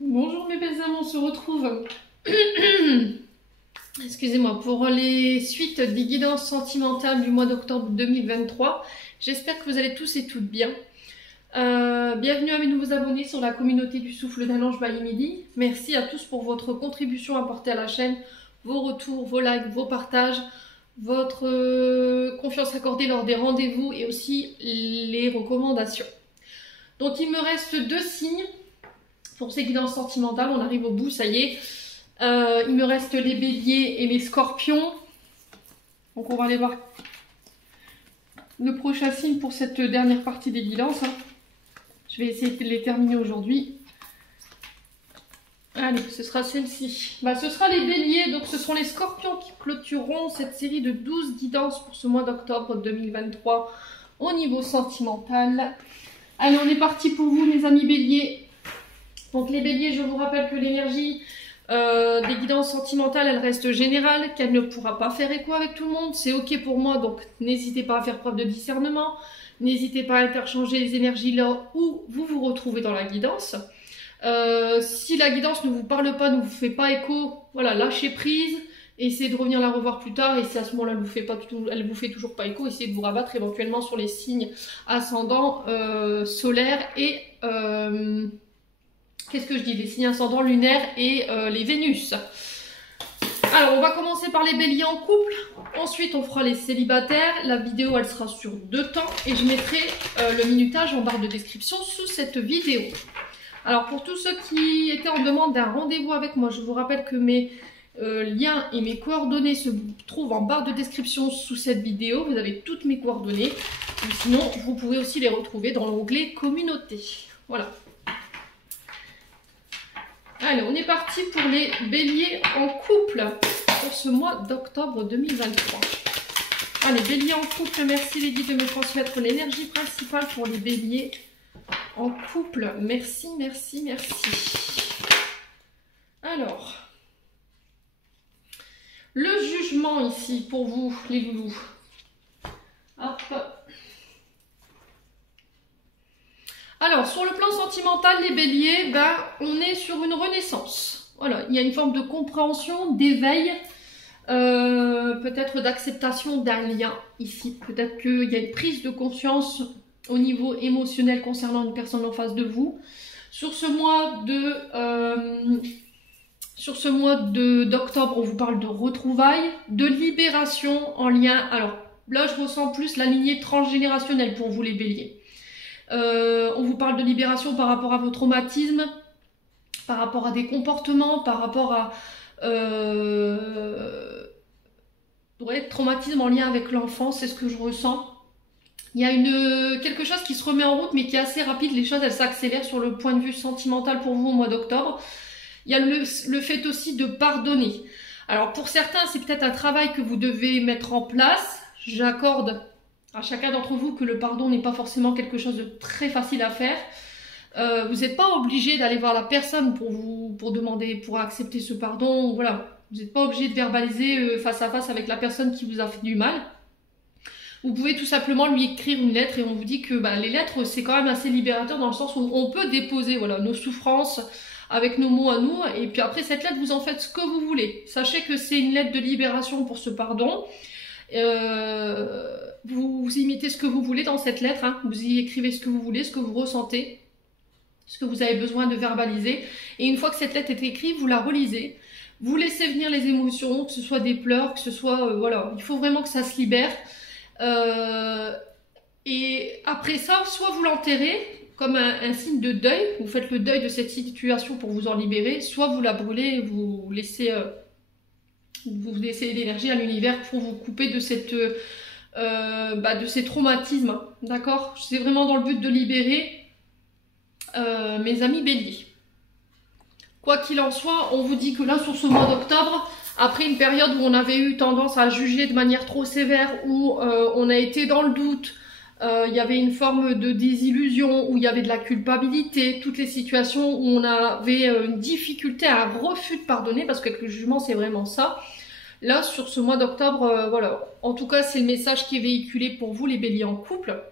Bonjour mes belles âmes, on se retrouve, excusez-moi, pour les suites des guidances sentimentales du mois d'octobre 2023. J'espère que vous allez tous et toutes bien. Bienvenue à mes nouveaux abonnés sur la communauté du Souffle d'un Ange by Emily. Merci à tous pour votre contribution apportée à la chaîne, vos retours, vos likes, vos partages, votre confiance accordée lors des rendez-vous et aussi les recommandations. Donc il me reste 2 signes. Pour ces guidances sentimentales, on arrive au bout, ça y est. Il me reste les béliers et les scorpions. Donc on va aller voir le prochain signe pour cette dernière partie des guidances. Je vais essayer de les terminer aujourd'hui. Allez, ce sera celle-ci. Ce sera les béliers, donc ce seront les scorpions qui clôtureront cette série de 12 guidances pour ce mois d'octobre 2023 au niveau sentimental. Allez, on est parti pour vous, mes amis béliers. Donc les béliers, je vous rappelle que l'énergie des guidances sentimentales, elle reste générale, qu'elle ne pourra pas faire écho avec tout le monde. C'est ok pour moi, donc n'hésitez pas à faire preuve de discernement. N'hésitez pas à interchanger les énergies là où vous vous retrouvez dans la guidance. Si la guidance ne vous parle pas, ne vous fait pas écho, voilà, lâchez prise. Essayez de revenir la revoir plus tard, et si à ce moment-là elle vous fait toujours pas écho, essayez de vous rabattre éventuellement sur les signes ascendants, solaires et... qu'est-ce que je dis? Les signes ascendants lunaires et les Vénus. Alors, on va commencer par les béliers en couple. Ensuite, on fera les célibataires. La vidéo, elle sera sur 2 temps. Et je mettrai le minutage en barre de description sous cette vidéo. Alors, pour tous ceux qui étaient en demande d'un rendez-vous avec moi, je vous rappelle que mes liens et mes coordonnées se trouvent en barre de description sous cette vidéo. Vous avez toutes mes coordonnées. Ou sinon, vous pouvez aussi les retrouver dans l'onglet communauté. Voilà. Allez, on est parti pour les béliers en couple pour ce mois d'octobre 2023. Allez, béliers en couple, merci les guides de me transmettre l'énergie principale pour les béliers en couple. Merci, merci, merci. Alors, le jugement ici pour vous, les loulous. Hop. Alors, sur le plan sentimental, les béliers, on est sur une renaissance. Voilà, il y a une forme de compréhension, d'éveil, peut-être d'acceptation d'un lien ici. Peut-être qu'il y a une prise de conscience au niveau émotionnel concernant une personne en face de vous. Sur ce mois d'octobre, on vous parle de retrouvailles, de libération en lien. Alors, là, je ressens plus la lignée transgénérationnelle pour vous, les béliers. On vous parle de libération par rapport à vos traumatismes, par rapport à des comportements, par rapport à traumatisme en lien avec l'enfance, c'est ce que je ressens. Il y a quelque chose qui se remet en route mais qui est assez rapide, les choses elles s'accélèrent sur le point de vue sentimental pour vous au mois d'octobre. Il y a le fait aussi de pardonner. Alors pour certains c'est peut-être un travail que vous devez mettre en place, j'accorde à chacun d'entre vous que le pardon n'est pas forcément quelque chose de très facile à faire. Vous n'êtes pas obligé d'aller voir la personne pour demander, pour accepter ce pardon. Voilà, vous n'êtes pas obligé de verbaliser face à face avec la personne qui vous a fait du mal. Vous pouvez tout simplement lui écrire une lettre et on vous dit que les lettres c'est quand même assez libérateur dans le sens où on peut déposer voilà, nos souffrances avec nos mots à nous et puis après cette lettre vous en faites ce que vous voulez. Sachez que c'est une lettre de libération pour ce pardon. Vous y mettez ce que vous voulez dans cette lettre, vous y écrivez ce que vous voulez, ce que vous ressentez, ce que vous avez besoin de verbaliser. Et une fois que cette lettre est écrite, vous la relisez, vous laissez venir les émotions, que ce soit des pleurs, que ce soit... voilà, il faut vraiment que ça se libère. Et après ça, soit vous l'enterrez comme un signe de deuil, vous faites le deuil de cette situation pour vous en libérer, soit vous la brûlez, vous laissez l'énergie à l'univers pour vous couper de ces traumatismes, d'accord? C'est vraiment dans le but de libérer mes amis béliers. Quoi qu'il en soit, on vous dit que là, sur ce mois d'octobre, après une période où on avait eu tendance à juger de manière trop sévère, où on a été dans le doute, il y avait une forme de désillusion, où il y avait de la culpabilité, toutes les situations où on avait une difficulté, un refus de pardonner, parce que le jugement, c'est vraiment ça. Là, sur ce mois d'octobre, voilà. En tout cas, c'est le message qui est véhiculé pour vous, les béliers en couple.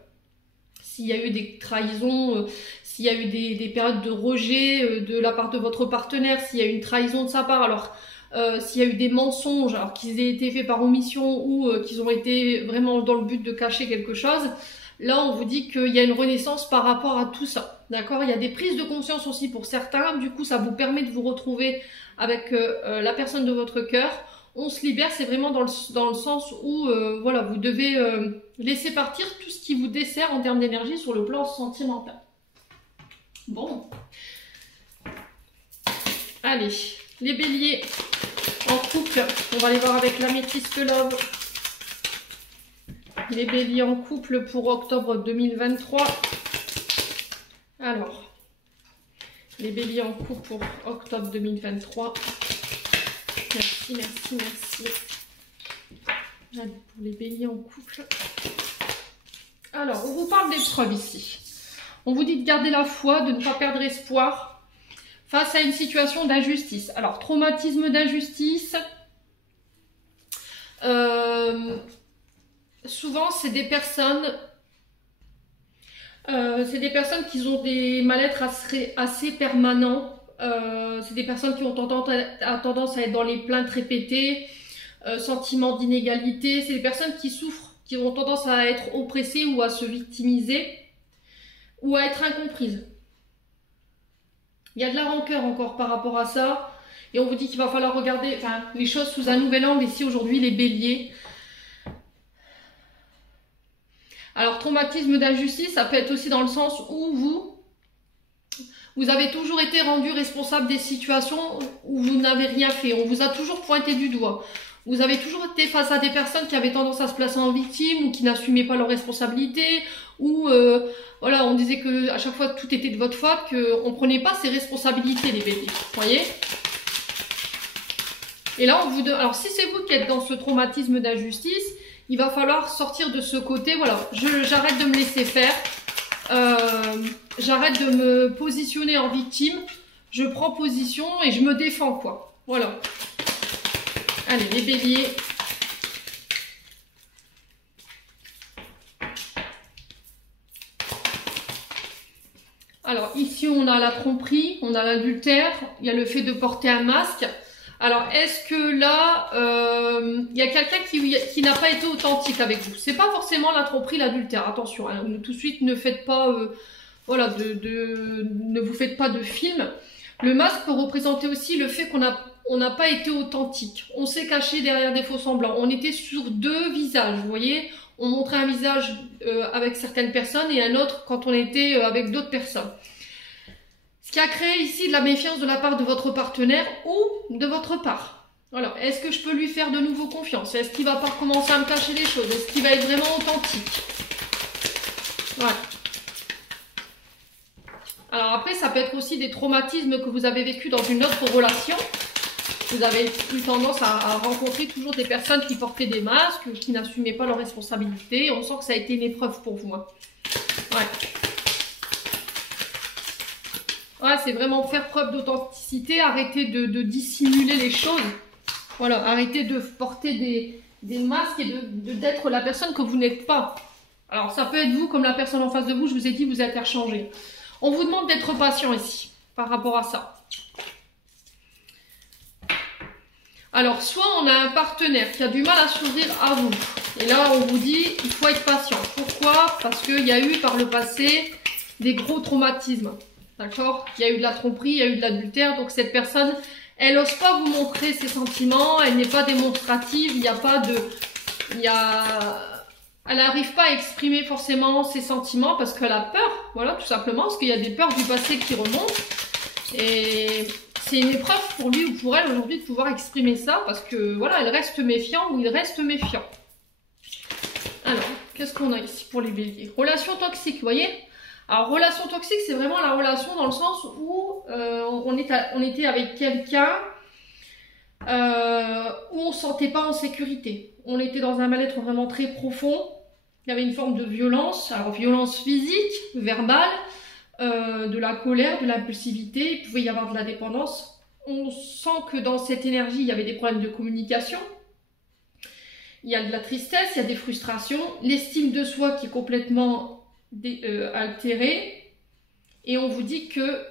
s'il y a eu des trahisons, s'il y a eu des périodes de rejet de la part de votre partenaire, s'il y a eu une trahison de sa part, alors s'il y a eu des mensonges, alors qu'ils aient été faits par omission ou qu'ils ont été vraiment dans le but de cacher quelque chose, là on vous dit qu'il y a une renaissance par rapport à tout ça, d'accord? Il y a des prises de conscience aussi pour certains, du coup ça vous permet de vous retrouver avec la personne de votre cœur. On se libère, c'est vraiment dans le sens où voilà, vous devez laisser partir tout ce qui vous dessert en termes d'énergie sur le plan sentimental. Bon. Allez, les béliers en couple, on va aller voir avec l'améthyste love. Les béliers en couple pour octobre 2023. Alors, les béliers en couple pour octobre 2023. Merci, merci, merci. Allez, pour les béliers en couple. Alors, on vous parle d'épreuves ici. On vous dit de garder la foi, de ne pas perdre espoir face à une situation d'injustice. Alors, traumatisme d'injustice. Souvent, c'est des personnes qui ont des mal-être assez permanents. C'est des personnes qui ont tendance à être dans les plaintes répétées, sentiment d'inégalité. C'est des personnes qui souffrent, qui ont tendance à être oppressées ou à se victimiser ou à être incomprises. Il y a de la rancœur encore par rapport à ça. Et on vous dit qu'il va falloir regarder les choses sous un nouvel angle ici aujourd'hui, les béliers. Alors, traumatisme d'injustice, ça peut être aussi dans le sens où vous avez toujours été rendu responsable des situations où vous n'avez rien fait. On vous a toujours pointé du doigt. Vous avez toujours été face à des personnes qui avaient tendance à se placer en victime ou qui n'assumaient pas leurs responsabilités. Ou voilà, on disait que à chaque fois tout était de votre faute, qu'on ne prenait pas ses responsabilités, les béliers. Vous voyez? Et là, alors si c'est vous qui êtes dans ce traumatisme d'injustice, il va falloir sortir de ce côté. Voilà, j'arrête de me laisser faire. J'arrête de me positionner en victime, je prends position et je me défends, quoi. Voilà. Allez, les béliers. Alors, ici, on a la tromperie, on a l'adultère, il y a le fait de porter un masque. Alors, est-ce que là, il y a quelqu'un qui n'a pas été authentique avec vous? C'est pas forcément la tromperie, l'adultère. Attention, hein, tout de suite, ne faites pas, voilà, ne vous faites pas de film. Le masque peut représenter aussi le fait qu'on n'a pas été authentique. On s'est caché derrière des faux semblants. On était sur deux visages, vous voyez. On montrait un visage avec certaines personnes et un autre quand on était avec d'autres personnes. Ce qui a créé ici de la méfiance de la part de votre partenaire ou de votre part. Alors, est-ce que je peux lui faire de nouveau confiance? Est-ce qu'il va pas commencer à me cacher des choses? Est-ce qu'il va être vraiment authentique? Voilà. Alors après, ça peut être aussi des traumatismes que vous avez vécu dans une autre relation. Vous avez eu tendance à rencontrer toujours des personnes qui portaient des masques, qui n'assumaient pas leurs responsabilités. On sent que ça a été une épreuve pour vous. Hein. Ouais. Ouais, c'est vraiment faire preuve d'authenticité, arrêter de dissimuler les choses. Voilà, arrêter de porter des masques et d'être la personne que vous n'êtes pas. Alors, ça peut être vous comme la personne en face de vous, je vous ai dit, vous interchangez. On vous demande d'être patient ici, par rapport à ça. Alors, soit on a un partenaire qui a du mal à s'ouvrir à vous. Et là, on vous dit, il faut être patient. Pourquoi? Parce qu'il y a eu par le passé des gros traumatismes. D'accord? Il y a eu de la tromperie, il y a eu de l'adultère. Donc, cette personne, elle n'ose pas vous montrer ses sentiments. Elle n'est pas démonstrative. Il n'y a pas de... Elle n'arrive pas à exprimer forcément ses sentiments parce qu'elle a peur. Voilà, tout simplement. Parce qu'il y a des peurs du passé qui remontent. Et c'est une épreuve pour lui ou pour elle aujourd'hui de pouvoir exprimer ça. Parce que, voilà, elle reste méfiante ou il reste méfiant. Alors, qu'est-ce qu'on a ici pour les béliers? Relation toxique, vous voyez? Alors, relation toxique, c'est vraiment la relation dans le sens où on était avec quelqu'un où on ne se sentait pas en sécurité. On était dans un mal-être vraiment très profond. Il y avait une forme de violence, alors violence physique, verbale, de la colère, de l'impulsivité. Il pouvait y avoir de la dépendance. On sent que dans cette énergie, il y avait des problèmes de communication. Il y a de la tristesse, il y a des frustrations. L'estime de soi qui est complètement altéré. Et on vous dit que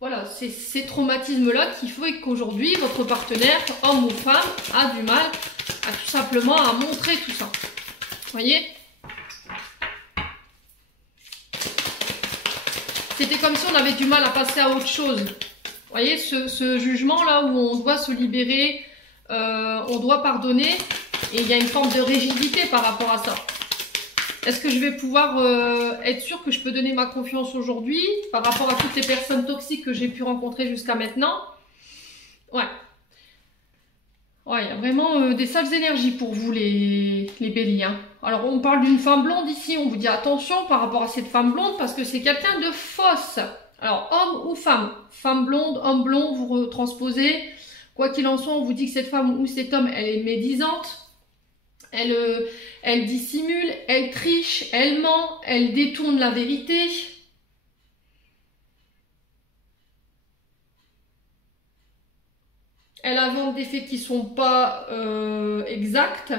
voilà, c'est ces traumatismes-là qui font qu'aujourd'hui, votre partenaire, homme ou femme, a du mal à tout simplement à montrer tout ça. Vous voyez? C'était comme si on avait du mal à passer à autre chose. Vous voyez, ce jugement-là où on doit se libérer, on doit pardonner, et il y a une forme de rigidité par rapport à ça. Est-ce que je vais pouvoir être sûr que je peux donner ma confiance aujourd'hui par rapport à toutes les personnes toxiques que j'ai pu rencontrer jusqu'à maintenant? Ouais. Ouais, il y a vraiment des sales énergies pour vous les béliers. Hein. Alors, on parle d'une femme blonde ici. On vous dit attention par rapport à cette femme blonde parce que c'est quelqu'un de fausse. Alors, homme ou femme? Femme blonde, homme blond, vous retransposez. Quoi qu'il en soit, on vous dit que cette femme ou cet homme, elle est médisante. Elle dissimule, elle triche, elle ment, elle détourne la vérité. Elle invente des faits qui ne sont pas exacts.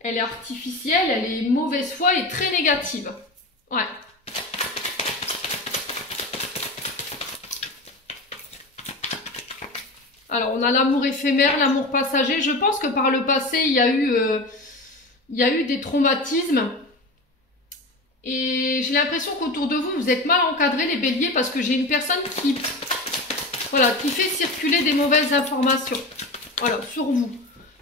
Elle est artificielle, elle est mauvaise foi et très négative. Ouais. Alors, on a l'amour éphémère, l'amour passager. Je pense que par le passé, il y a eu des traumatismes. Et j'ai l'impression qu'autour de vous, vous êtes mal encadrés, les béliers, parce que j'ai une personne qui fait circuler des mauvaises informations. Voilà, sur vous.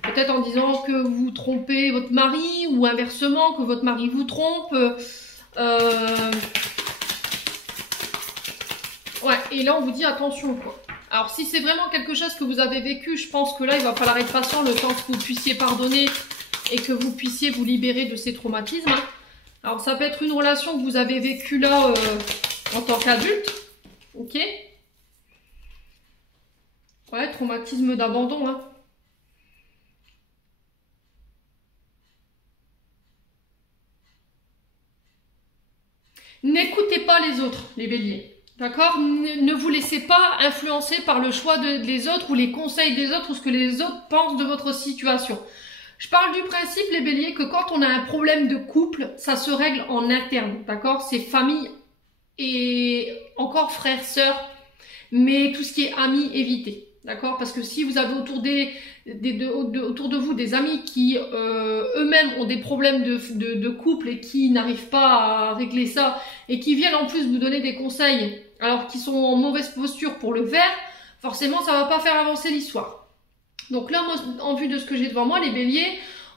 Peut-être en disant que vous trompez votre mari, ou inversement, que votre mari vous trompe. Ouais, et là, on vous dit attention, quoi. Alors, si c'est vraiment quelque chose que vous avez vécu, je pense que là, il va falloir être patient le temps que vous puissiez pardonner et que vous puissiez vous libérer de ces traumatismes. Alors, ça peut être une relation que vous avez vécue là en tant qu'adulte. Ok? Ouais, traumatisme d'abandon. Hein. N'écoutez pas les autres, les béliers. D'accord? Ne vous laissez pas influencer par le choix des autres ou les conseils des autres ou ce que les autres pensent de votre situation. Je parle du principe, les béliers, que quand on a un problème de couple, ça se règle en interne. D'accord? C'est famille et encore frères, sœurs, mais tout ce qui est amis, évitez. D'accord? Parce que si vous avez autour de vous des amis qui eux-mêmes ont des problèmes de couple et qui n'arrivent pas à régler ça et qui viennent en plus vous donner des conseils alors qu'ils sont en mauvaise posture pour le faire, forcément ça va pas faire avancer l'histoire. Donc là, moi, en vue de ce que j'ai devant moi, les béliers,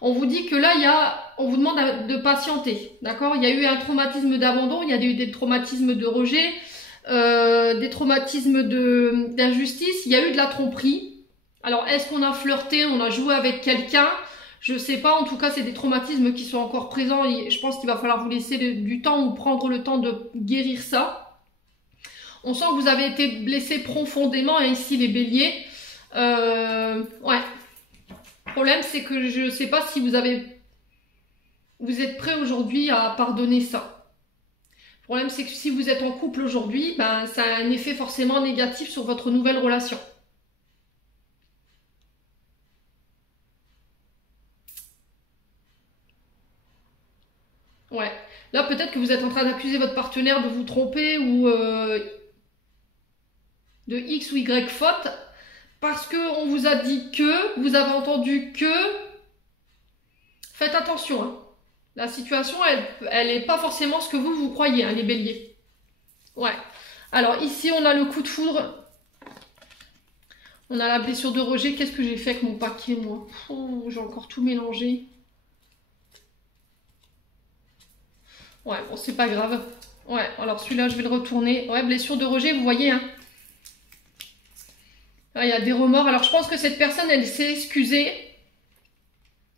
on vous dit que là, on vous demande de patienter. D'accord? Il y a eu un traumatisme d'abandon, il y a eu des traumatismes de rejet, des traumatismes d'injustice, il y a eu de la tromperie. Alors, est-ce qu'on a flirté, on a joué avec quelqu'un? Je sais pas, en tout cas, c'est des traumatismes qui sont encore présents et je pense qu'il va falloir vous laisser du temps ou prendre le temps de guérir ça. On sent que vous avez été blessé profondément, hein, ici, les béliers. Ouais. Le problème, c'est que je sais pas si vous êtes prêt aujourd'hui à pardonner ça. Le problème, c'est que si vous êtes en couple aujourd'hui, ben, ça a un effet forcément négatif sur votre nouvelle relation. Ouais. Là, peut-être que vous êtes en train d'accuser votre partenaire de vous tromper ou de X ou Y faute parce qu'on vous a dit que, vous avez entendu que. Faites attention, hein. La situation, elle n'est pas forcément ce que vous croyez, hein, les béliers. Ouais. Alors ici, on a le coup de foudre. On a la blessure de rejet. Qu'est-ce que j'ai fait avec mon paquet, moi? Oh, j'ai encore tout mélangé. Ouais, bon, c'est pas grave. Ouais, alors celui-là, je vais le retourner. Ouais, blessure de rejet, vous voyez, hein. Là, il y a des remords. Alors, je pense que cette personne, elle s'est excusée.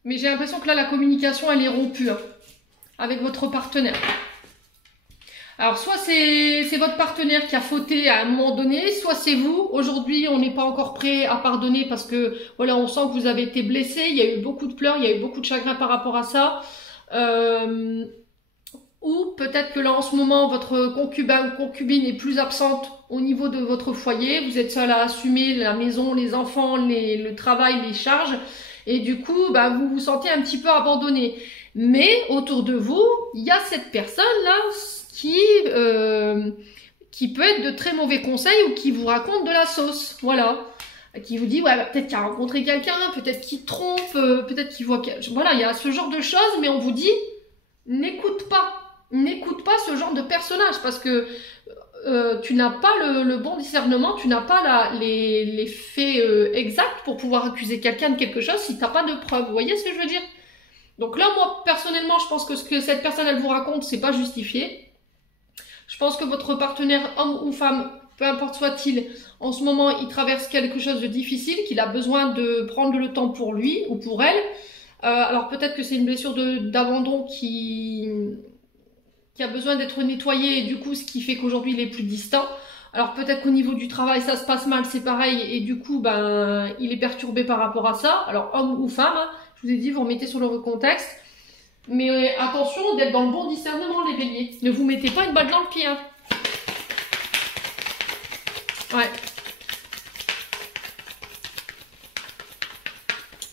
Mais j'ai l'impression que là, la communication, elle est rompue, hein, avec votre partenaire. Alors, soit c'est votre partenaire qui a fauté à un moment donné, soit c'est vous. Aujourd'hui, on n'est pas encore prêt à pardonner parce que, voilà, on sent que vous avez été blessé. Il y a eu beaucoup de pleurs, il y a eu beaucoup de chagrin par rapport à ça. Ou peut-être que là, en ce moment, votre concubin ou concubine est plus absente au niveau de votre foyer. Vous êtes seul à assumer la maison, les enfants, le travail, les charges. Et du coup, bah, vous vous sentez un petit peu abandonné. Mais autour de vous, il y a cette personne-là qui peut être de très mauvais conseils ou qui vous raconte de la sauce. Voilà. Qui vous dit, ouais, bah, peut-être qu'il a rencontré quelqu'un, peut-être qu'il trompe, peut-être qu'il voit... Voilà, il y a ce genre de choses, mais on vous dit, n'écoute pas. N'écoute pas ce genre de personnage parce que tu n'as pas le bon discernement, tu n'as pas les faits exacts pour pouvoir accuser quelqu'un de quelque chose si tu n'as pas de preuves. Vous voyez ce que je veux dire? Donc là, moi, personnellement, je pense que ce que cette personne, elle vous raconte, c'est pas justifié. Je pense que votre partenaire, homme ou femme, peu importe soit-il, en ce moment, il traverse quelque chose de difficile, qu'il a besoin de prendre le temps pour lui ou pour elle. Alors peut-être que c'est une blessure d'abandon qui a besoin d'être nettoyée et du coup, ce qui fait qu'aujourd'hui, il est plus distant. Alors peut-être qu'au niveau du travail, ça se passe mal, c'est pareil, et du coup, ben, il est perturbé par rapport à ça. Alors homme ou femme, hein, je vous ai dit, vous remettez sur le contexte. Mais attention d'être dans le bon discernement, les béliers. Ne vous mettez pas une balle dans le pied. Hein. Ouais.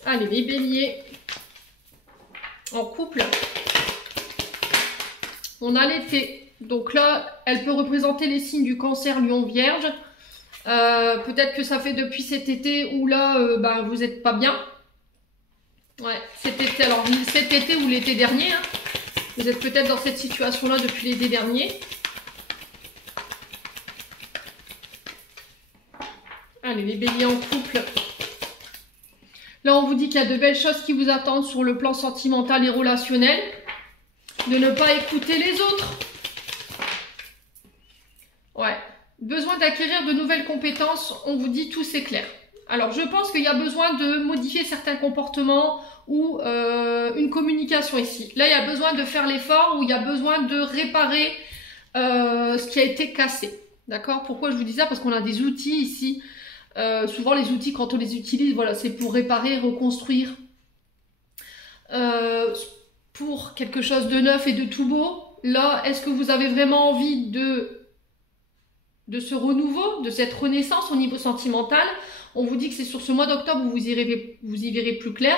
Allez, les béliers. En couple. On a l'été. Donc là, elle peut représenter les signes du Cancer, Lion, Vierge. Peut-être que ça fait depuis cet été où là, ben, vous n'êtes pas bien. Ouais, cet été, alors cet été ou l'été dernier, hein, vous êtes peut-être dans cette situation-là depuis l'été dernier. Allez, les béliers en couple. Là, on vous dit qu'il y a de belles choses qui vous attendent sur le plan sentimental et relationnel. De ne pas écouter les autres. Ouais. Besoin d'acquérir de nouvelles compétences, on vous dit tout c'est clair. Alors, je pense qu'il y a besoin de modifier certains comportements ou une communication ici. Là, il y a besoin de faire l'effort ou il y a besoin de réparer ce qui a été cassé. D'accord? Pourquoi je vous dis ça? Parce qu'on a des outils ici. Souvent, les outils, quand on les utilise, voilà, c'est pour réparer, reconstruire. Pour quelque chose de neuf et de tout beau. Là, est-ce que vous avez vraiment envie de ce renouveau, de cette renaissance au niveau sentimental? On vous dit que c'est sur ce mois d'octobre où vous y verrez plus clair,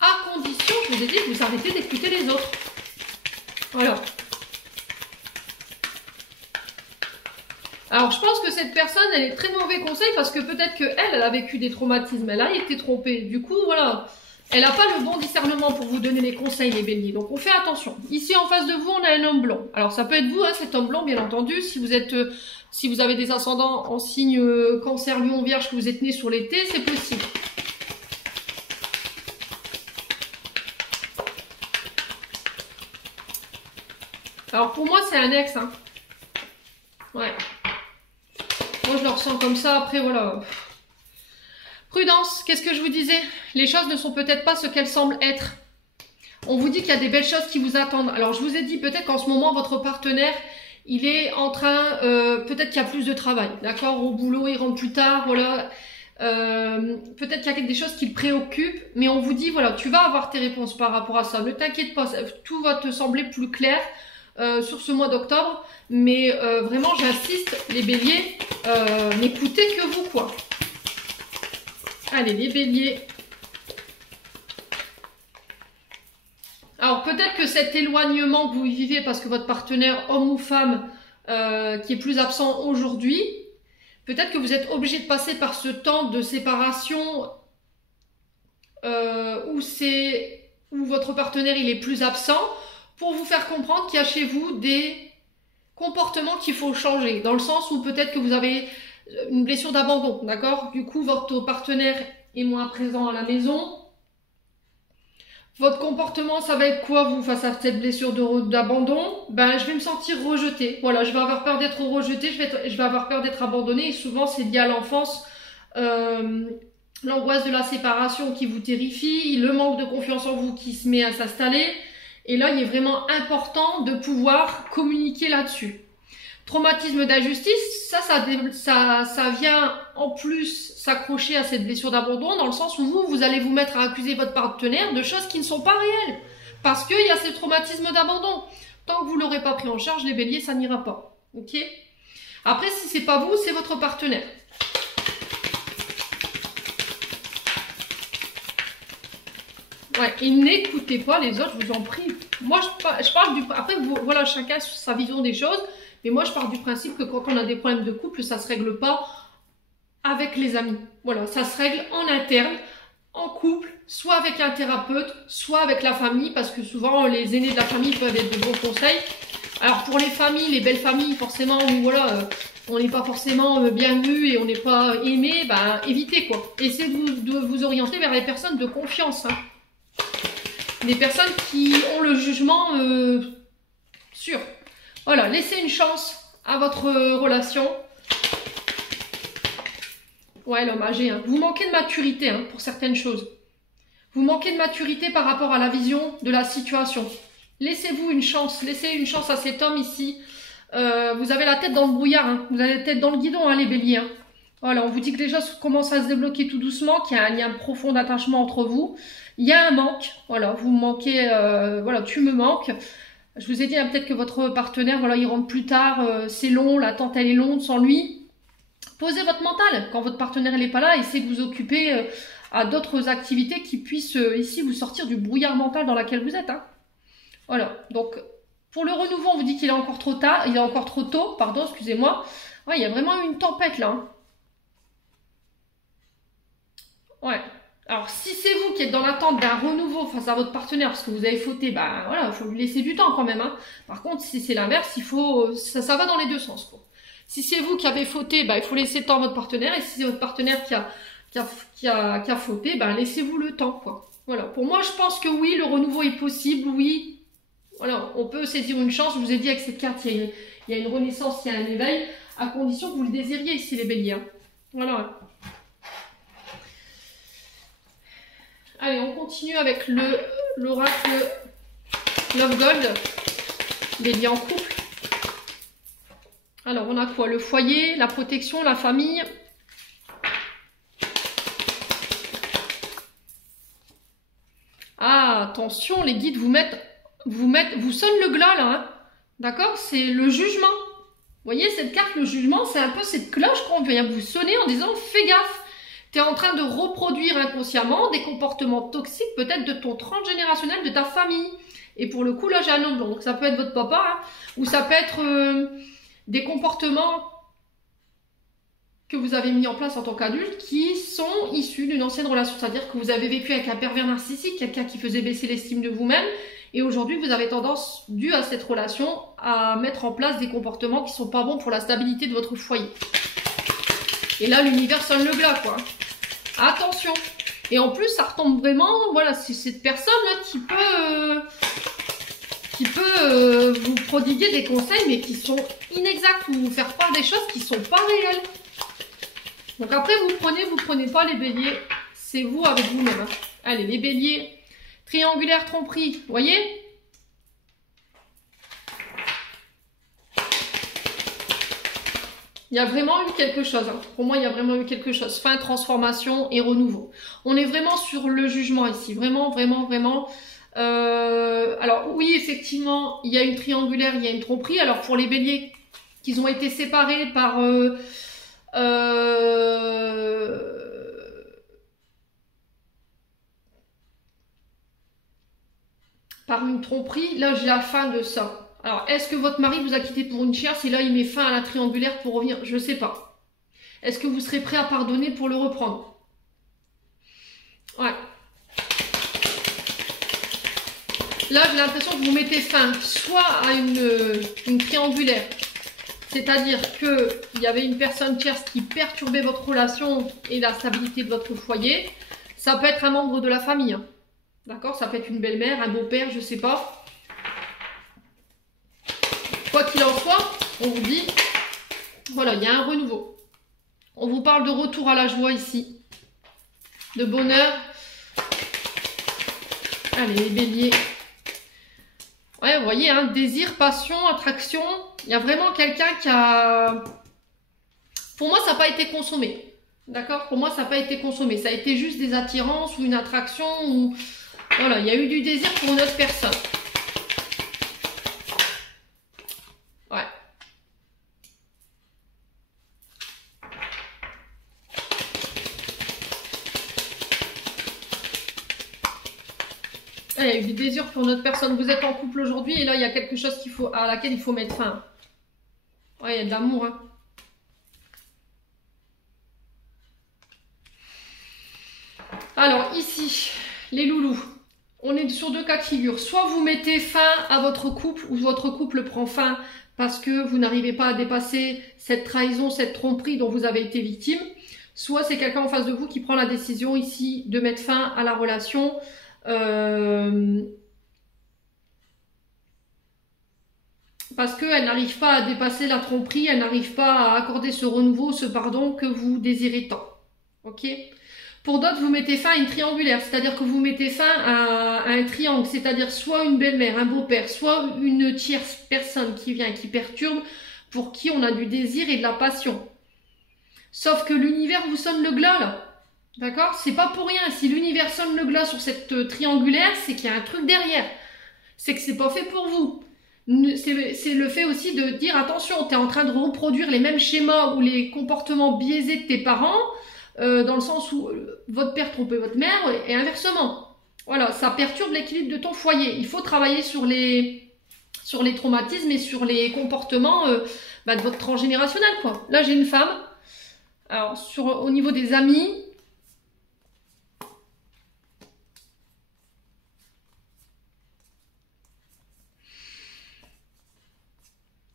à condition, je vous ai dit, que vous arrêtez d'écouter les autres. Voilà. Alors, je pense que cette personne, elle est très mauvais conseil parce que peut-être qu'elle a vécu des traumatismes, elle a été trompée. Du coup, voilà, elle n'a pas le bon discernement pour vous donner les conseils, les béliers. Donc, on fait attention. Ici, en face de vous, on a un homme blanc. Alors, ça peut être vous, hein, cet homme blanc, bien entendu, si vous êtes... Si vous avez des ascendants en signe Cancer, Lion, Vierge, que vous êtes né sur l'été, c'est possible. Alors pour moi, c'est un ex. Hein. Ouais. Moi, je le ressens comme ça. Après, voilà. Prudence, qu'est-ce que je vous disais? Les choses ne sont peut-être pas ce qu'elles semblent être. On vous dit qu'il y a des belles choses qui vous attendent. Alors, je vous ai dit peut-être qu'en ce moment, votre partenaire... Il est en train, peut-être qu'il y a plus de travail, d'accord? Au boulot, il rentre plus tard, voilà. Peut-être qu'il y a des choses qui le préoccupent, mais on vous dit, voilà, tu vas avoir tes réponses par rapport à ça. Ne t'inquiète pas, tout va te sembler plus clair sur ce mois d'octobre. Mais vraiment, j'insiste, les béliers, n'écoutez que vous, quoi. Allez, les béliers. Alors peut-être que cet éloignement que vous vivez parce que votre partenaire, homme ou femme, qui est plus absent aujourd'hui, peut-être que vous êtes obligé de passer par ce temps de séparation où votre partenaire il est plus absent pour vous faire comprendre qu'il y a chez vous des comportements qu'il faut changer. Dans le sens où peut-être que vous avez une blessure d'abandon, d'accord? Du coup, votre partenaire est moins présent à la maison. Votre comportement, ça va être quoi, vous, face à cette blessure d'abandon? Ben, je vais me sentir rejetée. Voilà, je vais avoir peur d'être rejetée, je vais avoir peur d'être abandonnée. Et souvent, c'est lié à l'enfance, l'angoisse de la séparation qui vous terrifie, le manque de confiance en vous qui se met à s'installer. Et là, il est vraiment important de pouvoir communiquer là-dessus. Traumatisme d'injustice, ça vient en plus s'accrocher à cette blessure d'abandon dans le sens où vous allez vous mettre à accuser votre partenaire de choses qui ne sont pas réelles. Parce qu'il y a ce traumatisme d'abandon. Tant que vous ne l'aurez pas pris en charge, les béliers, ça n'ira pas. Ok? Après, si c'est pas vous, c'est votre partenaire. Ouais, et n'écoutez pas les autres, je vous en prie. Moi, je parle du... Après, voilà, chacun a sa vision des choses. Mais moi, je pars du principe que quand on a des problèmes de couple, ça se règle pas avec les amis. Voilà, ça se règle en interne, en couple, soit avec un thérapeute, soit avec la famille, parce que souvent, les aînés de la famille peuvent être de bons conseils. Alors, pour les familles, les belles familles, forcément, où voilà, on n'est pas forcément bien vu et on n'est pas aimé, ben, évitez, quoi. Essayez de vous orienter vers les personnes de confiance, hein. Des personnes qui ont le jugement sûr. Voilà, laissez une chance à votre relation. Ouais, l'homme âgé, hein. Vous manquez de maturité, hein, pour certaines choses. Vous manquez de maturité par rapport à la vision de la situation. Laissez-vous une chance. Laissez une chance à cet homme ici. Vous avez la tête dans le brouillard, hein. Vous avez la tête dans le guidon, hein, les béliers, hein. Voilà, on vous dit que déjà ça commence à se débloquer tout doucement, qu'il y a un lien profond d'attachement entre vous. Il y a un manque. Voilà, vous me manquez. Voilà, tu me manques. Je vous ai dit, hein, peut-être que votre partenaire, voilà, il rentre plus tard. C'est long, l'attente elle est longue sans lui. Posez votre mental. Quand votre partenaire n'est pas là, essayez de vous occuper à d'autres activités qui puissent ici vous sortir du brouillard mental dans lequel vous êtes, hein. Voilà. Donc, pour le renouveau, on vous dit qu'il est encore trop tard, il est encore trop tôt, pardon, excusez-moi. Ouais, il y a vraiment une tempête là, hein. Ouais. Alors, si c'est vous qui êtes dans l'attente d'un renouveau face à votre partenaire parce que vous avez fauté, bah voilà, il faut lui laisser du temps quand même, hein. Par contre, si c'est l'inverse, il faut, ça va dans les deux sens, quoi. Si c'est vous qui avez fauté, bah il faut laisser le temps à votre partenaire. Et si c'est votre partenaire qui a fauté, bah laissez-vous le temps, quoi. Voilà. Pour moi, je pense que oui, le renouveau est possible, oui. Voilà, on peut saisir une chance. Je vous ai dit avec cette carte, il y a une renaissance, il y a un éveil, à condition que vous le désiriez ici, les béliers, hein. Voilà. Allez, on continue avec l'oracle Love Gold, bélier en couple. Alors, on a quoi? Le foyer, la protection, la famille. Ah, attention, les guides vous sonnent le glas, là, hein. D'accord? C'est le jugement. Vous voyez, cette carte, le jugement, c'est un peu cette cloche qu'on vient vous sonner en disant, fais gaffe. Tu es en train de reproduire inconsciemment des comportements toxiques, peut-être de ton transgénérationnel, de ta famille. Et pour le coup, là, j'ai un homme blanc. Donc, ça peut être votre papa, hein, ou ça peut être des comportements que vous avez mis en place en tant qu'adulte qui sont issus d'une ancienne relation. C'est-à-dire que vous avez vécu avec un pervers narcissique, quelqu'un qui faisait baisser l'estime de vous-même. Et aujourd'hui, vous avez tendance, dû à cette relation, à mettre en place des comportements qui ne sont pas bons pour la stabilité de votre foyer. Et là, l'univers sonne le glas, quoi. Attention. Et en plus, ça retombe vraiment, voilà, c'est cette personne-là qui peut vous prodiguer des conseils, mais qui sont inexacts, ou vous faire croire des choses qui ne sont pas réelles. Donc après, vous prenez pas les béliers. C'est vous avec vous-même, hein. Allez, les béliers. Triangulaire tromperie, vous voyez? Il y a vraiment eu quelque chose, hein. Pour moi, il y a vraiment eu quelque chose. Fin, transformation et renouveau. On est vraiment sur le jugement ici. Vraiment, vraiment, vraiment. Alors oui, effectivement, il y a une triangulaire, il y a une tromperie. Alors pour les béliers qui ont été séparés par... par une tromperie, là j'ai la fin de ça. Alors, est-ce que votre mari vous a quitté pour une tierce et là il met fin à la triangulaire pour revenir? Je ne sais pas. Est-ce que vous serez prêt à pardonner pour le reprendre? Ouais. Là, j'ai l'impression que vous mettez fin soit à une triangulaire, c'est-à-dire qu'il y avait une personne tierce qui perturbait votre relation et la stabilité de votre foyer. Ça peut être un membre de la famille, hein. D'accord? Ça peut être une belle-mère, un beau-père, je ne sais pas. Quoi qu'il en soit, on vous dit, voilà, il y a un renouveau. On vous parle de retour à la joie ici, de bonheur. Allez, les béliers. Ouais, vous voyez, hein, désir, passion, attraction. Il y a vraiment quelqu'un qui a... Pour moi, ça n'a pas été consommé. D'accord? Pour moi, ça n'a pas été consommé. Ça a été juste des attirances ou une attraction. Ou... Voilà, il y a eu du désir pour une autre personne. Ouais. Ah, il y a eu du désir pour une autre personne. Vous êtes en couple aujourd'hui et là, il y a quelque chose à laquelle il faut mettre fin. Ouais, il y a de l'amour. Hein. Alors, ici, les loulous. On est sur deux cas de figure. Soit vous mettez fin à votre couple ou votre couple prend fin parce que vous n'arrivez pas à dépasser cette trahison, cette tromperie dont vous avez été victime. Soit c'est quelqu'un en face de vous qui prend la décision ici de mettre fin à la relation. Parce qu'elle n'arrive pas à dépasser la tromperie, elle n'arrive pas à accorder ce renouveau, ce pardon que vous désirez tant. Ok ? Pour d'autres, vous mettez fin à une triangulaire, c'est-à-dire que vous mettez fin à un triangle, c'est-à-dire soit une belle-mère, un beau-père, soit une tierce personne qui vient, qui perturbe, pour qui on a du désir et de la passion. Sauf que l'univers vous sonne le glas, là. D'accord? C'est pas pour rien. Si l'univers sonne le glas sur cette triangulaire, c'est qu'il y a un truc derrière. C'est que c'est pas fait pour vous. C'est le fait aussi de dire attention, tu es en train de reproduire les mêmes schémas ou les comportements biaisés de tes parents, dans le sens où votre père trompait votre mère et inversement. Voilà, ça perturbe l'équilibre de ton foyer. Il faut travailler sur les traumatismes et sur les comportements de votre transgénérationnel, quoi. Là, j'ai une femme. Alors, au niveau des amis,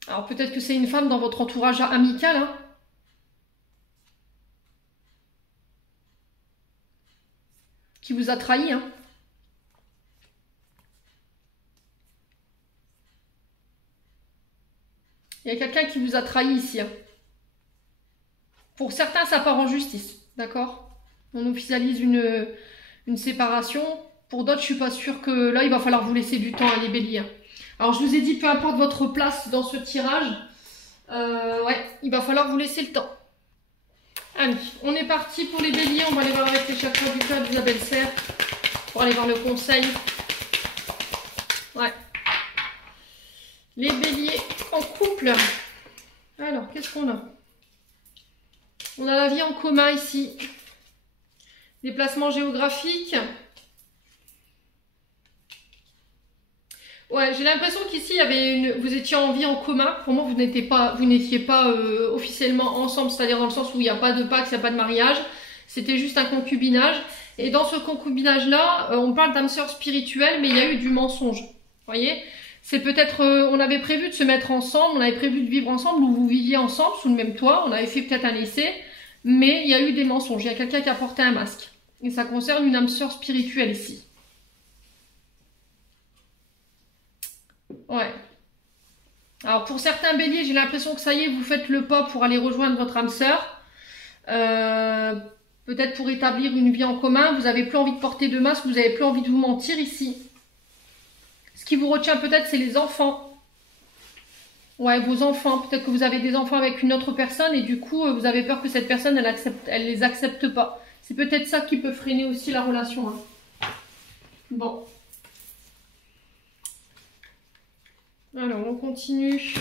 alors peut-être que c'est une femme dans votre entourage amical, hein, qui vous a trahi. Hein. Il y a quelqu'un qui vous a trahi ici. Hein. Pour certains, ça part en justice, d'accord? On officialise une séparation. Pour d'autres, je suis pas sûre que là, il va falloir vous laisser du temps, les béliers. Hein. Alors, je vous ai dit, peu importe votre place dans ce tirage, ouais, il va falloir vous laisser le temps. Allez, on est parti pour les béliers. On va aller voir avec les chakras du cœur d'Isabelle Serre pour aller voir le conseil. Ouais. Les béliers en couple. Alors, qu'est-ce qu'on a? On a la vie en commun ici. Déplacement géographique. Ouais, j'ai l'impression qu'ici, il y avait vous étiez en vie en commun. Pour moi, vous n'étiez pas officiellement ensemble, c'est-à-dire dans le sens où il n'y a pas de pacte, il n'y a pas de mariage. C'était juste un concubinage. Et dans ce concubinage-là, on parle d'âme sœur spirituelle, mais il y a eu du mensonge. Vous voyez? C'est peut-être, on avait prévu de se mettre ensemble, on avait prévu de vivre ensemble, ou vous viviez ensemble sous le même toit, on avait fait peut-être un essai, mais il y a eu des mensonges. Il y a quelqu'un qui a porté un masque. Et ça concerne une âme sœur spirituelle ici. Ouais. Alors pour certains béliers, j'ai l'impression que ça y est, vous faites le pas pour aller rejoindre votre âme sœur. Peut-être pour établir une vie en commun, vous n'avez plus envie de porter de masque, vous n'avez plus envie de vous mentir ici. Ce qui vous retient peut-être, c'est les enfants. Ouais, vos enfants. Peut-être que vous avez des enfants avec une autre personne et du coup, vous avez peur que cette personne, elle les accepte pas. C'est peut-être ça qui peut freiner aussi la relation. Hein. Bon. Alors, on continue.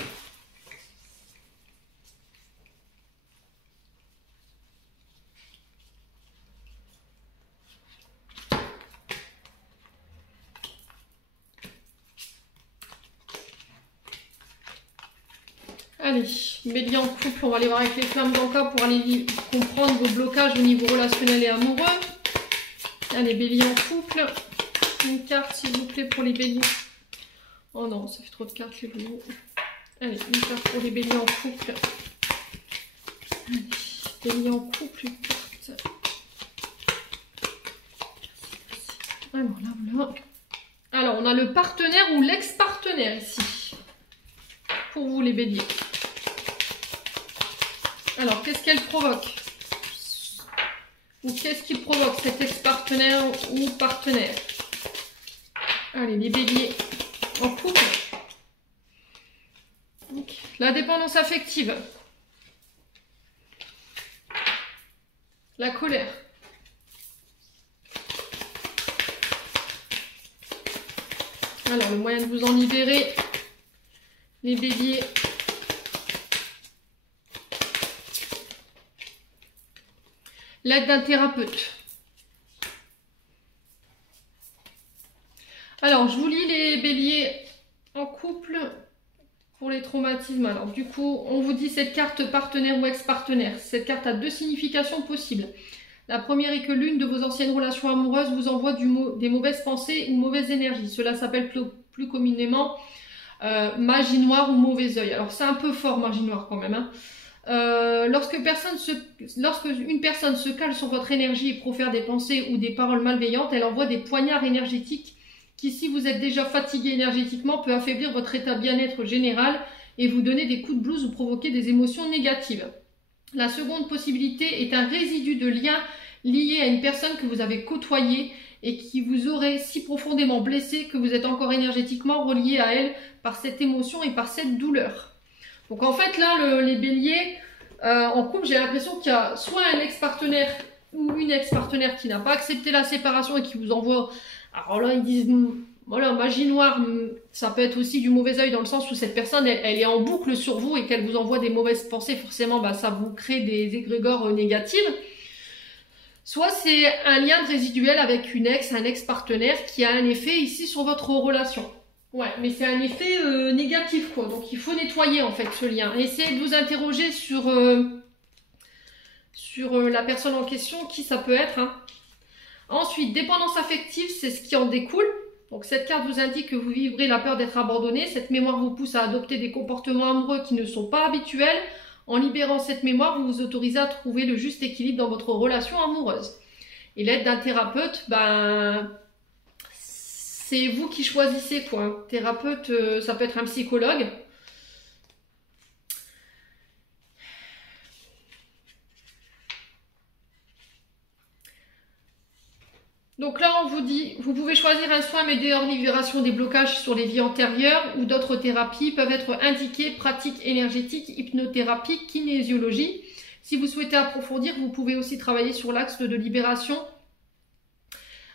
Allez, bélier en couple, on va aller voir avec les flammes d'Anka pour aller comprendre vos blocages au niveau relationnel et amoureux. Allez, bélier en couple. Une carte, s'il vous plaît, pour les béliers. Oh non, ça fait trop de cartes, les béliers. Allez, une carte pour les béliers en couple. Allez, bélier en couple, une carte. Alors là, voilà. Alors, on a le partenaire ou l'ex-partenaire ici. Pour vous, les béliers. Alors, qu'est-ce qu'elle provoque? Ou qu'est-ce qui provoque cet ex-partenaire ou partenaire? Allez, les béliers en couple. Okay. La dépendance affective. La colère. Alors, le moyen de vous en libérer, les béliers. L'aide d'un thérapeute. Alors, je vous lis les béliers en couple pour les traumatismes. Alors, du coup, on vous dit cette carte partenaire ou ex-partenaire. Cette carte a deux significations possibles. La première est que l'une de vos anciennes relations amoureuses vous envoie des mauvaises pensées ou mauvaises énergies. Cela s'appelle plus communément magie noire ou mauvais œil. Alors, c'est un peu fort, magie noire quand même, hein. Lorsque une personne se cale sur votre énergie et profère des pensées ou des paroles malveillantes, elle envoie des poignards énergétiques qui, si vous êtes déjà fatigué énergétiquement, peut affaiblir votre état bien-être général et vous donner des coups de blues ou provoquer des émotions négatives. La seconde possibilité est un résidu de lien lié à une personne que vous avez côtoyée et qui vous aurait si profondément blessé que vous êtes encore énergétiquement relié à elle par cette émotion et par cette douleur. Donc en fait là, les béliers, en couple, j'ai l'impression qu'il y a soit un ex-partenaire ou une ex-partenaire qui n'a pas accepté la séparation et qui vous envoie... Alors là, ils disent, voilà, magie noire, ça peut être aussi du mauvais œil dans le sens où cette personne, elle est en boucle sur vous et qu'elle vous envoie des mauvaises pensées, forcément, bah, ça vous crée des égrégores négatives. Soit c'est un lien résiduel avec une ex, un ex-partenaire qui a un effet ici sur votre relation. Ouais, mais c'est un effet négatif, quoi. Donc il faut nettoyer en fait ce lien. Essayez de vous interroger sur la personne en question, qui ça peut être, hein. Ensuite, dépendance affective, c'est ce qui en découle. Donc cette carte vous indique que vous vivrez la peur d'être abandonné. Cette mémoire vous pousse à adopter des comportements amoureux qui ne sont pas habituels. En libérant cette mémoire, vous vous autorisez à trouver le juste équilibre dans votre relation amoureuse. Et l'aide d'un thérapeute, ben... c'est vous qui choisissez, quoi. Thérapeute, ça peut être un psychologue. Donc là, on vous dit, vous pouvez choisir un soin médiateur libération des blocages sur les vies antérieures ou d'autres thérapies peuvent être indiquées, pratiques énergétiques, hypnothérapie, kinésiologie. Si vous souhaitez approfondir, vous pouvez aussi travailler sur l'axe de libération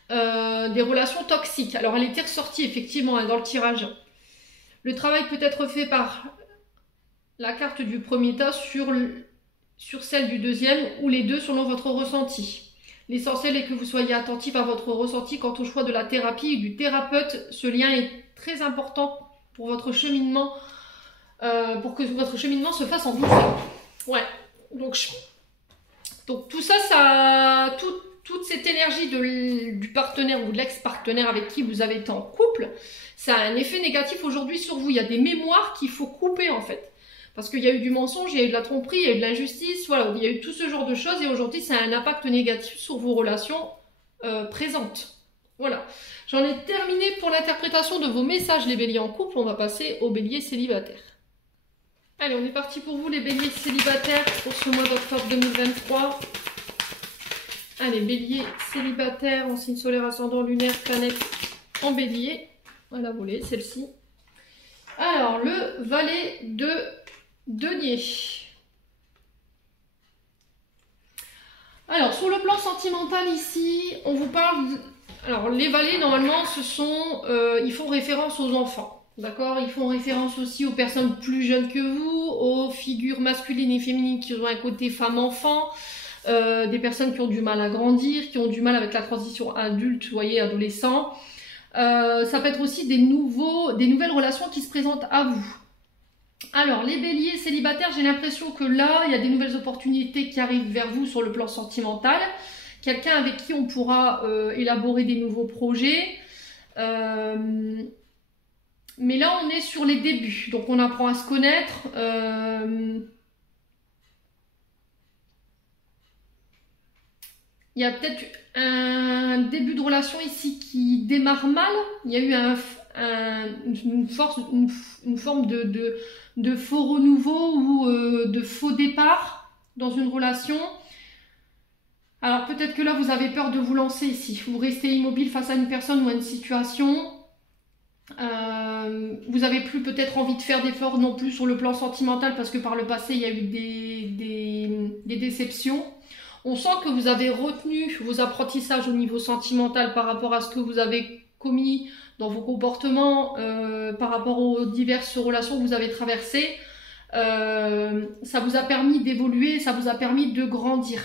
des relations toxiques. Alors elle était ressortie effectivement, hein, dans le tirage. Le travail peut être fait par la carte du premier tas sur celle du deuxième ou les deux selon votre ressenti. L'essentiel est que vous soyez attentif à votre ressenti quant au choix de la thérapie et du thérapeute. Ce lien est très important pour votre cheminement, pour que votre cheminement se fasse en douceur. Ouais, donc tout ça, toute cette énergie du partenaire ou de l'ex-partenaire avec qui vous avez été en couple, ça a un effet négatif aujourd'hui sur vous. Il y a des mémoires qu'il faut couper en fait. Parce qu'il y a eu du mensonge, il y a eu de la tromperie, il y a eu de l'injustice, voilà, il y a eu tout ce genre de choses et aujourd'hui ça a un impact négatif sur vos relations présentes. Voilà. J'en ai terminé pour l'interprétation de vos messages les béliers en couple, on va passer aux béliers célibataires. Allez, on est parti pour vous les béliers célibataires pour ce mois d'octobre 2023. Allez, bélier célibataire en signe solaire, ascendant, lunaire, planète en bélier. Voilà, vous voulez, celle-ci. Alors, le valet de denier. Alors, sur le plan sentimental ici, on vous parle... Alors, les valets, normalement, ce sont... ils font référence aux enfants. D'accord? Ils font référence aussi aux personnes plus jeunes que vous, aux figures masculines et féminines qui ont un côté femme-enfant, des personnes qui ont du mal à grandir, qui ont du mal avec la transition adulte, vous voyez, adolescent. Ça peut être aussi des nouvelles relations qui se présentent à vous. Alors, les béliers célibataires, j'ai l'impression que là, il y a des nouvelles opportunités qui arrivent vers vous sur le plan sentimental. Quelqu'un avec qui on pourra élaborer des nouveaux projets. Mais là, on est sur les débuts. Donc, on apprend à se connaître. Il y a peut-être un début de relation ici qui démarre mal. Il y a eu une forme de faux renouveau ou de faux départ dans une relation. Alors peut-être que là vous avez peur de vous lancer ici. Vous restez immobile face à une personne ou à une situation. Vous n'avez plus peut-être envie de faire d'efforts non plus sur le plan sentimental parce que par le passé il y a eu des déceptions. On sent que vous avez retenu vos apprentissages au niveau sentimental par rapport à ce que vous avez commis dans vos comportements, par rapport aux diverses relations que vous avez traversées. Ça vous a permis d'évoluer, ça vous a permis de grandir.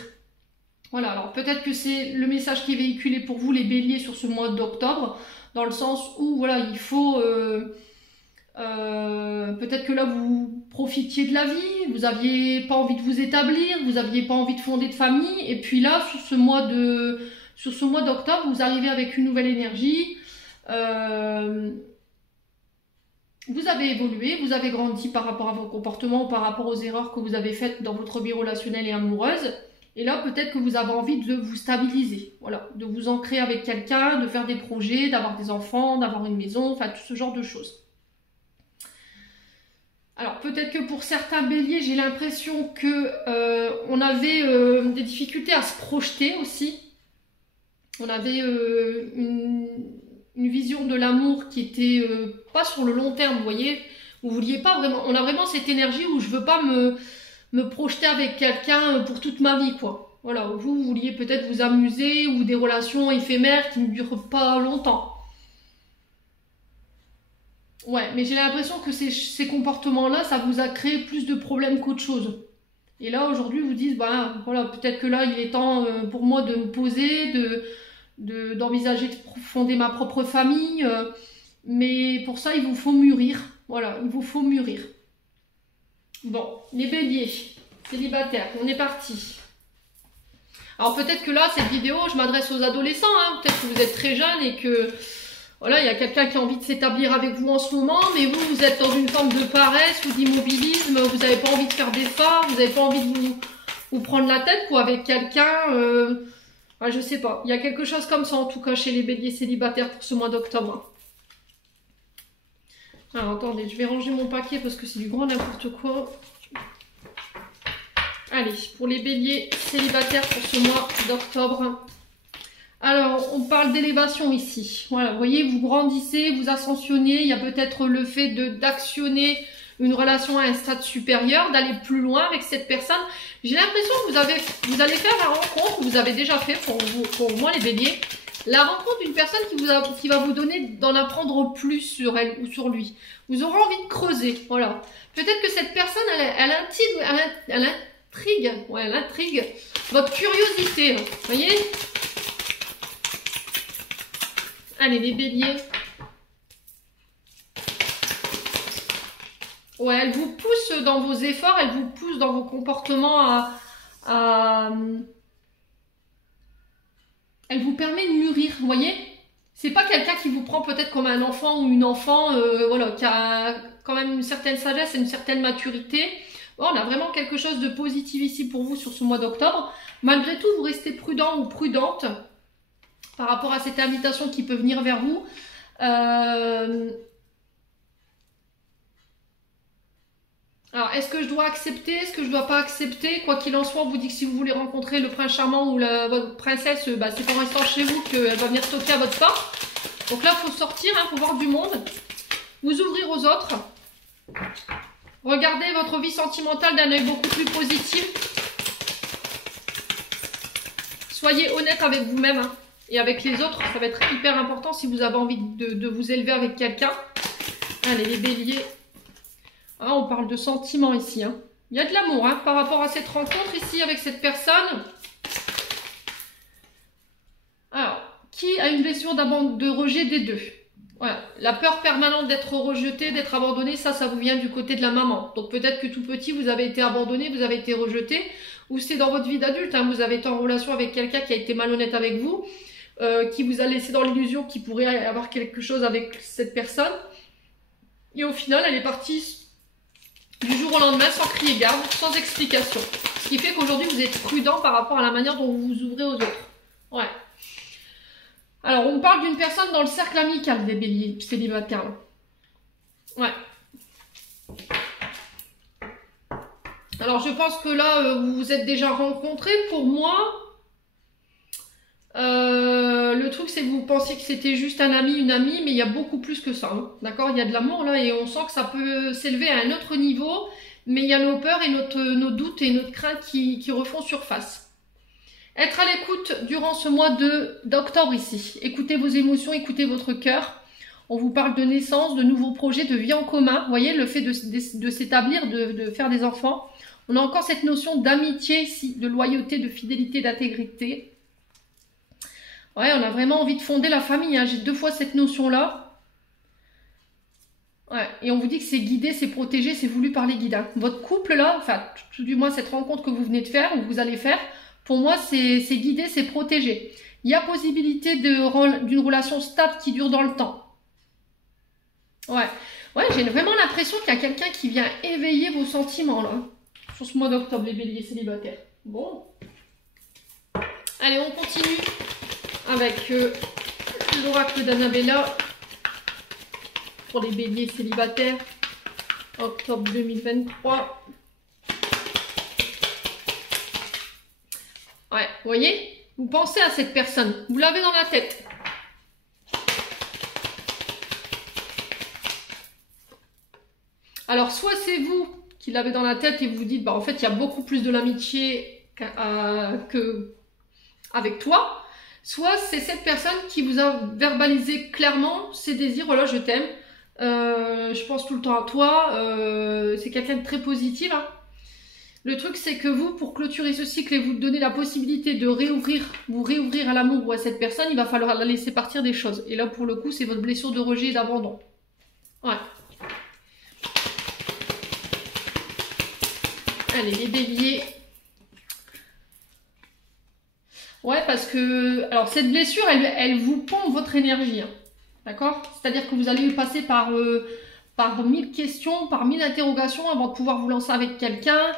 Voilà, alors peut-être que c'est le message qui est véhiculé pour vous, les béliers, sur ce mois d'octobre, dans le sens où, voilà, il faut... peut-être que là, vous profitiez de la vie, vous n'aviez pas envie de vous établir, vous n'aviez pas envie de fonder de famille, et puis là, sur ce mois d'octobre, vous arrivez avec une nouvelle énergie, vous avez évolué, vous avez grandi par rapport à vos comportements, par rapport aux erreurs que vous avez faites dans votre vie relationnelle et amoureuse. Et là, peut-être que vous avez envie de vous stabiliser, voilà, de vous ancrer avec quelqu'un, de faire des projets, d'avoir des enfants, d'avoir une maison, enfin tout ce genre de choses. Alors peut-être que pour certains béliers, j'ai l'impression que on avait des difficultés à se projeter aussi. On avait une vision de l'amour qui était pas sur le long terme, vous voyez. Vous vouliez pas vraiment. On a vraiment cette énergie où je veux pas me projeter avec quelqu'un pour toute ma vie, quoi. Voilà, vous vouliez peut-être vous amuser ou des relations éphémères qui ne durent pas longtemps. Ouais, mais j'ai l'impression que ces comportements-là, ça vous a créé plus de problèmes qu'autre chose. Et là, aujourd'hui, vous dites, bah voilà, peut-être que là, il est temps pour moi de me poser, d'envisager de fonder ma propre famille. Mais pour ça, il vous faut mûrir. Voilà, il vous faut mûrir. Bon, les béliers, célibataires, on est parti. Alors peut-être que là, cette vidéo, je m'adresse aux adolescents. Hein. Peut-être que vous êtes très jeunes et que... Voilà, il y a quelqu'un qui a envie de s'établir avec vous en ce moment, mais vous êtes dans une forme de paresse ou d'immobilisme, vous n'avez pas envie de faire d'efforts, vous n'avez pas envie de vous prendre la tête quoi, avec quelqu'un, je sais pas. Il y a quelque chose comme ça en tout cas chez les béliers célibataires pour ce mois d'octobre. Alors attendez, je vais ranger mon paquet parce que c'est du grand n'importe quoi. Allez, pour les béliers célibataires pour ce mois d'octobre. Alors, on parle d'élévation ici. Voilà, vous voyez, vous grandissez, vous ascensionnez. Il y a peut-être le fait d'actionner une relation à un stade supérieur, d'aller plus loin avec cette personne. J'ai l'impression que vous allez faire la rencontre, vous avez déjà fait pour moi les béliers, la rencontre d'une personne qui va vous donner d'en apprendre plus sur elle ou sur lui. Vous aurez envie de creuser, voilà. Peut-être que cette personne, elle intrigue votre curiosité, vous voyez. Allez, les béliers. Ouais, elle vous pousse dans vos efforts, elle vous pousse dans vos comportements Elle vous permet de mûrir, vous voyez. C'est pas quelqu'un qui vous prend peut-être comme un enfant ou une enfant, voilà, qui a quand même une certaine sagesse et une certaine maturité. Bon, on a vraiment quelque chose de positif ici pour vous sur ce mois d'octobre. Malgré tout, vous restez prudent ou prudente par rapport à cette invitation qui peut venir vers vous. Alors, est-ce que je dois accepter? Est-ce que je dois pas accepter? Quoi qu'il en soit, on vous dit que si vous voulez rencontrer le prince charmant ou votre princesse, c'est en restant chez vous qu'elle va venir toquer à votre porte. Donc là, il faut sortir, il faut voir du monde. Vous ouvrir aux autres. Regardez votre vie sentimentale d'un œil beaucoup plus positif. Soyez honnête avec vous-même. Hein. Et avec les autres, ça va être hyper important si vous avez envie de vous élever avec quelqu'un. Allez, les béliers. Ah, on parle de sentiments ici. Hein. Il y a de l'amour hein, par rapport à cette rencontre ici avec cette personne. Alors, qui a une blessure de rejet des deux? Voilà. La peur permanente d'être rejeté, d'être abandonné, ça vous vient du côté de la maman. Donc peut-être que tout petit, vous avez été abandonné, vous avez été rejeté. Ou c'est dans votre vie d'adulte, hein, vous avez été en relation avec quelqu'un qui a été malhonnête avec vous. Qui vous a laissé dans l'illusion qu'il pourrait avoir quelque chose avec cette personne. Et au final, elle est partie du jour au lendemain, sans crier garde, sans explication. Ce qui fait qu'aujourd'hui, vous êtes prudent par rapport à la manière dont vous vous ouvrez aux autres. Ouais. Alors, on parle d'une personne dans le cercle amical des béliers célibataires. Ouais. Alors, je pense que là, vous vous êtes déjà rencontrés. Pour moi... le truc c'est que vous pensiez que c'était juste un ami, une amie, mais il y a beaucoup plus que ça. Hein. D'accord, il y a de l'amour là et on sent que ça peut s'élever à un autre niveau, mais il y a nos peurs et nos doutes et notre crainte qui refont surface. Être à l'écoute durant ce mois d'octobre ici. Écoutez vos émotions, écoutez votre cœur. On vous parle de naissance, de nouveaux projets, de vie en commun. Vous voyez, le fait de s'établir, de faire des enfants. On a encore cette notion d'amitié ici, de loyauté, de fidélité, d'intégrité. Ouais, on a vraiment envie de fonder la famille, hein. J'ai 2 fois cette notion-là. Ouais, et on vous dit que c'est guidé, c'est protégé, c'est voulu par les guides, hein. Votre couple là, enfin, tout du moins cette rencontre que vous venez de faire, ou que vous allez faire, pour moi, c'est guidé, c'est protégé. Il y a possibilité d'une relation stable qui dure dans le temps. Ouais, ouais, j'ai vraiment l'impression qu'il y a quelqu'un qui vient éveiller vos sentiments là, sur ce mois d'octobre, les béliers célibataires. Bon. Allez, on continue avec l'oracle d'Annabella pour les béliers célibataires, octobre 2023. Ouais, vous voyez, vous pensez à cette personne, vous l'avez dans la tête. Alors, soit c'est vous qui l'avez dans la tête et vous vous dites, bah, en fait, il y a beaucoup plus de l'amitié qu'avec toi. Soit c'est cette personne qui vous a verbalisé clairement ses désirs, voilà, je t'aime, je pense tout le temps à toi, c'est quelqu'un de très positif, hein. Le truc, c'est que vous, pour clôturer ce cycle et vous donner la possibilité de vous réouvrir à l'amour ou à cette personne, il va falloir la laisser partir des choses. Et là, pour le coup, c'est votre blessure de rejet et d'abandon. Ouais. Allez, les béliers. Ouais, parce que... Alors, cette blessure, elle vous pompe votre énergie, hein. D'accord? C'est-à-dire que vous allez passer par 1000 questions, par 1000 interrogations avant de pouvoir vous lancer avec quelqu'un.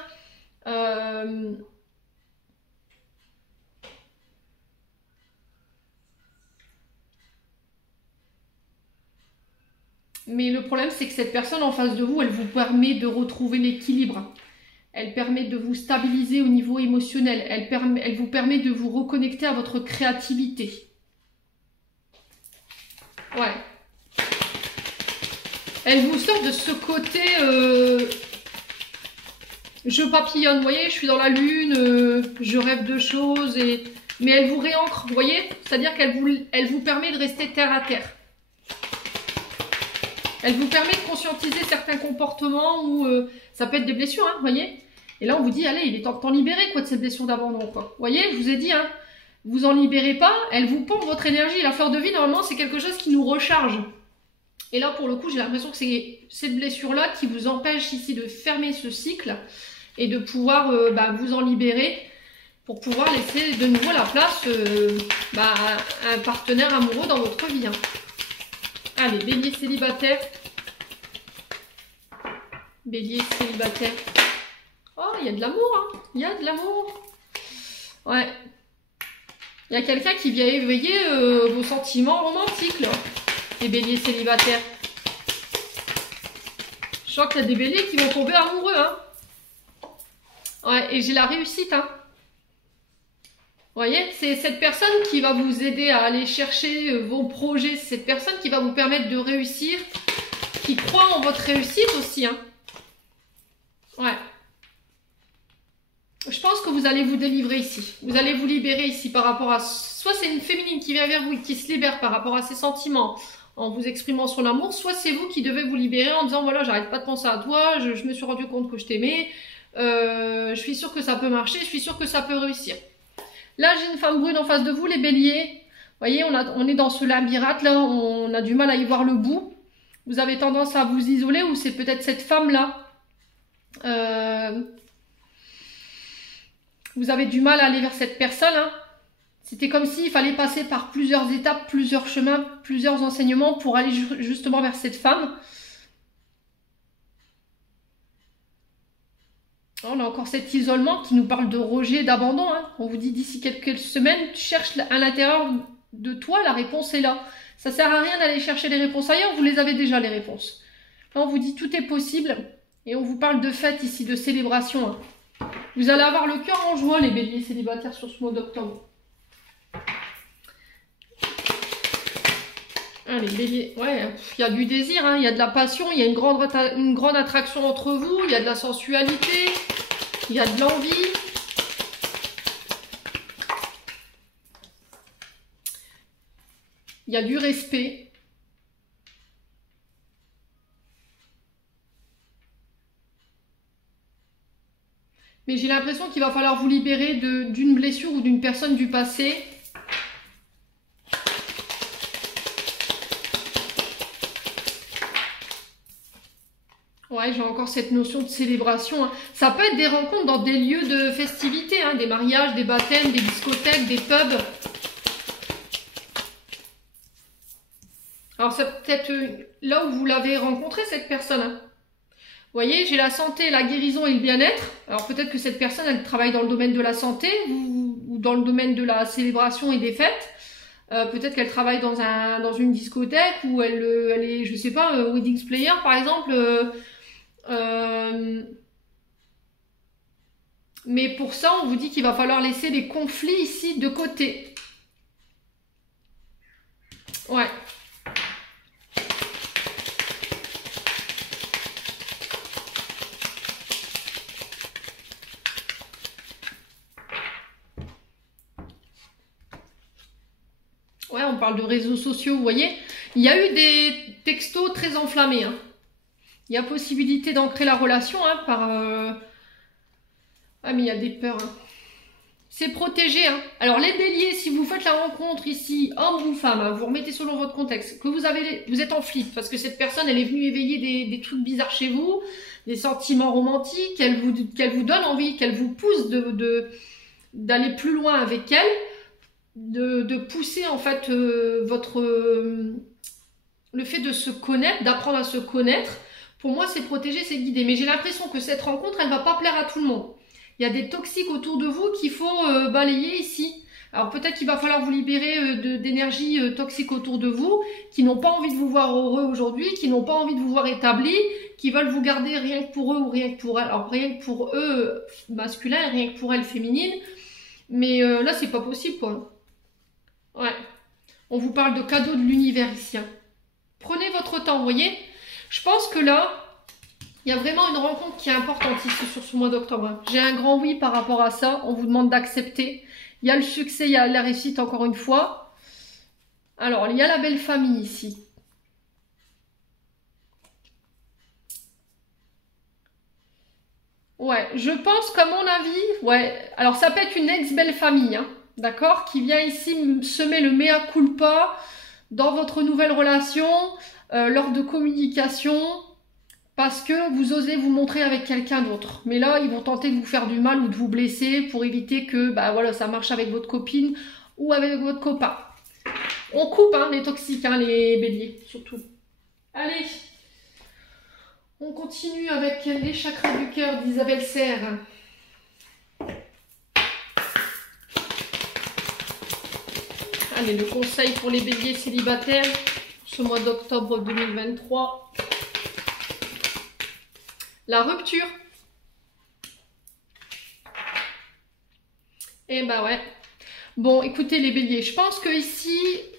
Mais le problème, c'est que cette personne en face de vous, elle vous permet de retrouver l'équilibre. Elle permet de vous stabiliser au niveau émotionnel. Elle vous permet de vous reconnecter à votre créativité. Ouais. Elle vous sort de ce côté... je papillonne, vous voyez, je suis dans la lune, je rêve de choses, mais elle vous réancre, vous voyez? C'est-à-dire qu'elle vous permet de rester terre à terre. Elle vous permet de conscientiser certains comportements où ça peut être des blessures, hein, vous voyez? Et là, on vous dit, allez, il est temps de t'en libérer, quoi, de cette blessure d'abandon, quoi. Vous voyez, je vous ai dit, hein, vous en libérez pas, elle vous pompe votre énergie. La fleur de vie, normalement, c'est quelque chose qui nous recharge. Et là, pour le coup, j'ai l'impression que c'est cette blessure-là qui vous empêche ici de fermer ce cycle et de pouvoir vous en libérer pour pouvoir laisser de nouveau la place à un partenaire amoureux dans votre vie, hein. Allez, bélier célibataire. Bélier célibataire. Oh, il y a de l'amour, hein. Il y a de l'amour. Ouais. Il y a quelqu'un qui vient éveiller vos sentiments romantiques, là. Les béliers célibataires. Je sens qu'il y a des béliers qui vont tomber amoureux, hein. Ouais, et j'ai la réussite, hein. Vous voyez, c'est cette personne qui va vous aider à aller chercher vos projets. C'est cette personne qui va vous permettre de réussir, qui croit en votre réussite aussi, hein. Ouais. Je pense que vous allez vous délivrer ici. Vous allez vous libérer ici par rapport à... Soit c'est une féminine qui vient vers vous et qui se libère par rapport à ses sentiments en vous exprimant son amour, soit c'est vous qui devez vous libérer en disant, voilà, j'arrête pas de penser à toi, je me suis rendu compte que je t'aimais, je suis sûre que ça peut marcher, je suis sûre que ça peut réussir. Là, j'ai une femme brune en face de vous, les béliers. Vous voyez, on est dans ce labyrinthe, là, on a du mal à y voir le bout. Vous avez tendance à vous isoler ou c'est peut-être cette femme-là. Vous avez du mal à aller vers cette personne, hein. C'était comme s'il fallait passer par plusieurs étapes, plusieurs chemins, plusieurs enseignements pour aller justement vers cette femme. On a encore cet isolement qui nous parle de rejet, d'abandon, hein. On vous dit d'ici quelques semaines, tu cherches à l'intérieur de toi, la réponse est là. Ça sert à rien d'aller chercher les réponses ailleurs, vous les avez déjà les réponses. Là, on vous dit tout est possible et on vous parle de fête ici, de célébration, hein. Vous allez avoir le cœur en joie, les béliers célibataires, sur ce mois d'octobre. Les béliers, ouais, il y a du désir, hein, il y a de la passion, il y a une grande attraction entre vous, il y a de la sensualité, il y a de l'envie. Il y a du respect. Mais j'ai l'impression qu'il va falloir vous libérer d'une blessure ou d'une personne du passé. Ouais, j'ai encore cette notion de célébration. Hein. Ça peut être des rencontres dans des lieux de festivité, hein, des mariages, des baptêmes, des discothèques, des pubs. Alors, c'est peut-être là où vous l'avez rencontré, cette personne. Hein. Vous voyez, j'ai la santé, la guérison et le bien-être. Alors, peut-être que cette personne, elle travaille dans le domaine de la santé ou dans le domaine de la célébration et des fêtes. Peut-être qu'elle travaille dans une discothèque ou elle est, je sais pas, wedding player, par exemple. Mais pour ça, on vous dit qu'il va falloir laisser les conflits ici de côté. Ouais. Ouais, on parle de réseaux sociaux, vous voyez. Il y a eu des textos très enflammés. Hein. Il y a possibilité d'ancrer la relation hein, par... Ah, mais il y a des peurs. Hein. C'est protégé. Hein. Alors, les béliers, si vous faites la rencontre ici, homme ou femme, hein, vous remettez selon votre contexte, que vous êtes en flip, parce que cette personne, elle est venue éveiller des trucs bizarres chez vous, des sentiments romantiques, qu'elle vous donne envie, qu'elle vous pousse d'aller plus loin avec elle, de pousser, en fait, le fait de se connaître, d'apprendre à se connaître. Pour moi, c'est protégé, c'est guidé. Mais j'ai l'impression que cette rencontre, elle ne va pas plaire à tout le monde. Il y a des toxiques autour de vous qu'il faut balayer ici. Alors peut-être qu'il va falloir vous libérer d'énergie toxique autour de vous, qui n'ont pas envie de vous voir heureux aujourd'hui, qui n'ont pas envie de vous voir établi, qui veulent vous garder rien que pour eux ou rien que pour elles. Alors rien que pour eux masculin et rien que pour elles féminines. Mais là, c'est pas possible, quoi. Ouais. On vous parle de cadeaux de l'univers ici. Hein. Prenez votre temps, vous voyez. Je pense que là, il y a vraiment une rencontre qui est importante ici sur ce mois d'octobre. J'ai un grand oui par rapport à ça. On vous demande d'accepter. Il y a le succès, il y a la réussite encore une fois. Alors, il y a la belle famille ici. Ouais, je pense qu'à mon avis, ouais. Alors, ça peut être une ex-belle famille, hein, d'accord, qui vient ici semer le mea culpa dans votre nouvelle relation, lors de communication, parce que vous osez vous montrer avec quelqu'un d'autre. Mais là, ils vont tenter de vous faire du mal ou de vous blesser pour éviter que bah, voilà, ça marche avec votre copine ou avec votre copain. On coupe hein, les toxiques, hein, les béliers, surtout. Allez, on continue avec les chakras du cœur d'Isabelle Serre. Allez, le conseil pour les béliers célibataires ce mois d'octobre 2023. La rupture. Eh ben ouais. Bon, écoutez les béliers, je pense que ici,